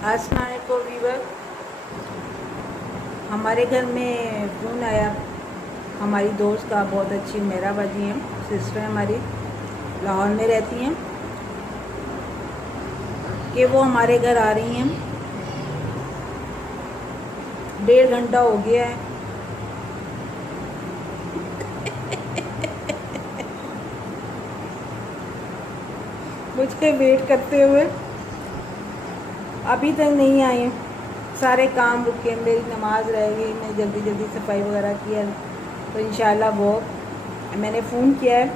अस्सलाम वालेकुम वीवर। हमारे घर में फ़ोन आया हमारी दोस्त का, बहुत अच्छी मेहराबाजी हैं, सिस्टर हमारी लाहौर में रहती हैं, कि वो हमारे घर आ रही हैं। 1.5 घंटा हो गया है। मुझे वेट करते हुए अभी तक नहीं आई। सारे काम रुके, मेरी नमाज रह गई, मैं जल्दी जल्दी सफाई वगैरह किया, तो इंशाल्लाह वो मैंने फ़ोन किया है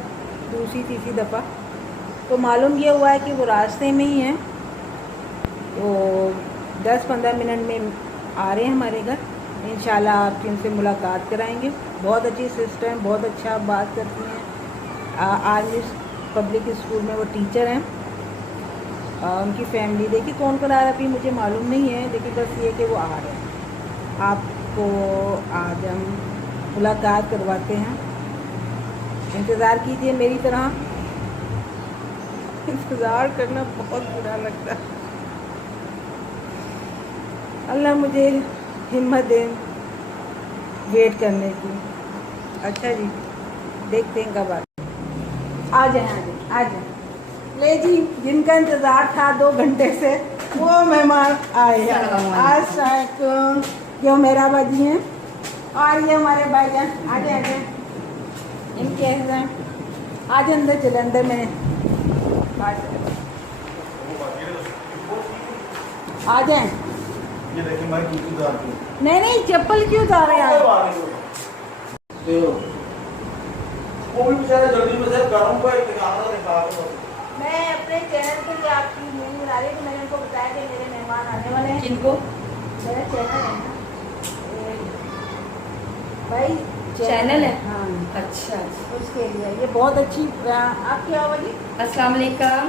दूसरी तीसरी दफ़ा, तो मालूम ये हुआ है कि वो रास्ते में ही हैं, तो 10-15 मिनट में आ रहे हैं हमारे घर। इंशाल्लाह आपकी उनसे मुलाकात कराएंगे। बहुत अच्छी सिस्टर हैं, बहुत अच्छा बात करती हैं। आर्मी पब्लिक स्कूल में वो टीचर हैं। उनकी फैमिली देखिए कौन कौन आ रहा है अभी मुझे मालूम नहीं है, लेकिन बस ये कि वो आ रहे हैं। आपको आज हम मुलाकात करवाते हैं, इंतज़ार कीजिए मेरी तरह। इंतज़ार करना बहुत बुरा लगता है। अल्लाह मुझे हिम्मत दे वेट करने की। अच्छा जी, देखते हैं कब आ जाए। आ जाए ले जी, जिनका इंतज़ार था 2 घंटे से, वो मेहमान आए। आज जो मेरा बाजी हैं और ये हमारे भाईजान आगे आगे इनके हैं। आज अंदर चले, अंदर में आ जाए। ये देखिए भाई जूती उतार के। नहीं चप्पल क्यों उतार रहे हैं? वो भी बेचारा जल्दी में से गरम का इंतजार निकाल दो। मैं अपने चैनल के लिए आपकी न्यूज़ बना रही थी। मैंने उनको बताया कि मेरे मेहमान आने वाले हैं। किनको? मेरा चैनल है ना, भाई चैनल है? हाँ, अच्छा, उसके लिए ये बहुत अच्छी। आप क्या हो जी? अस्सलाम वालेकुम।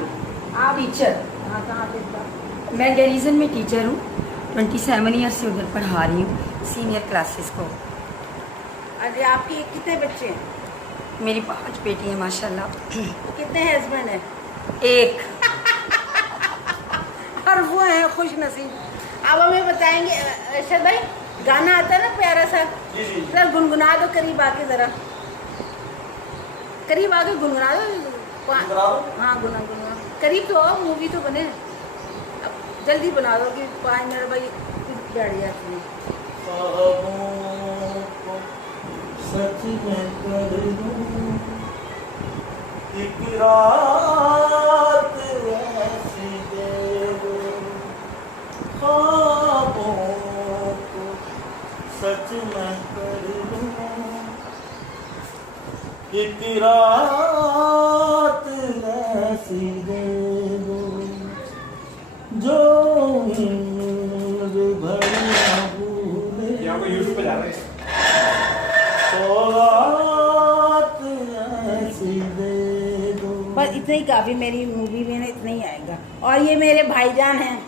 आप टीचर? हाँ, कहाँ पे? मैं डेलीजन में टीचर हूँ। 27 ईयर से उधर पढ़ा रही हूँ सीनियर क्लासेस को। अरे आपके कितने बच्चे हैं? मेरी 5 बेटी हैं माशाल्लाह। कितने हस्बैंड हैं? एक। और वो है खुश नसीब। अब हमें बताएंगे अरशद भाई, गाना आता है ना प्यारा सा, जरा गुनगुना दो, करीब आके जरा करीब आके गुनगुना दो। हाँ गुनगुना करीब तो आओ, मूवी तो बने। अब जल्दी बना दो कि 5 मिनट भाई बैठ जाती है। सच में कर दूं एक रात ऐसी दे दो, ख्वाबों को सच में कर दूं एक रात ऐसी दे दो, जो उम्र भर न भूले। यूट्यूब पे जा रहे हैं। बस इतना ही काफ़ी, मेरी मूवी में ना इतना ही आएगा। और ये मेरे भाईजान हैं,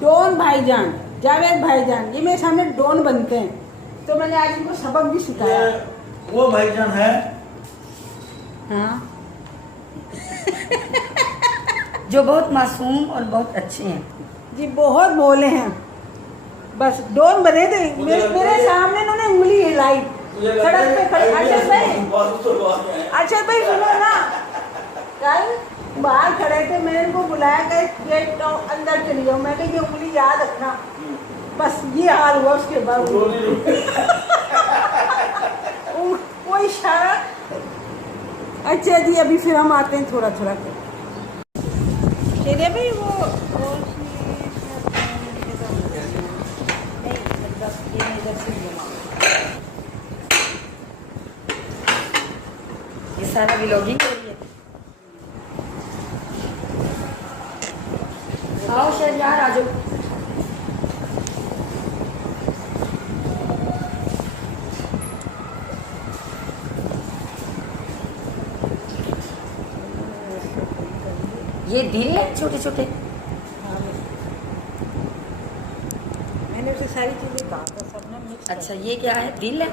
डॉन भाईजान, जावेद भाईजान, ये मेरे सामने डॉन बनते हैं, तो मैंने आज इनको सबक भी सिखाया। वो भाईजान है। हाँ जो बहुत मासूम और बहुत अच्छे हैं जी, बहुत बोले हैं, बस डॉन बने थे। मेरे सामने उन्होंने उंगली हिलाई सड़क पे खड़े। अरशद भाई सुनो ना, कल बाहर खड़े थे, मैंने इनको बुलाया कि गेट अंदर चली जाओ, मैं कही ये उंगली याद रखना। बस ये हाल हुआ उसके बाद। वो इशारा। अच्छा जी, अभी फिर हम आते हैं थोड़ा थोड़ा कर। चलिए भाई वो ये सारा व्लॉगिंग हो रही है। आओ शहरयार आ जाओ। ये दिल है छोटे छोटे। मैंने उसे सारी चीज़ें कहा था, सब ना मिक्स। अच्छा, ये क्या है? दिल है?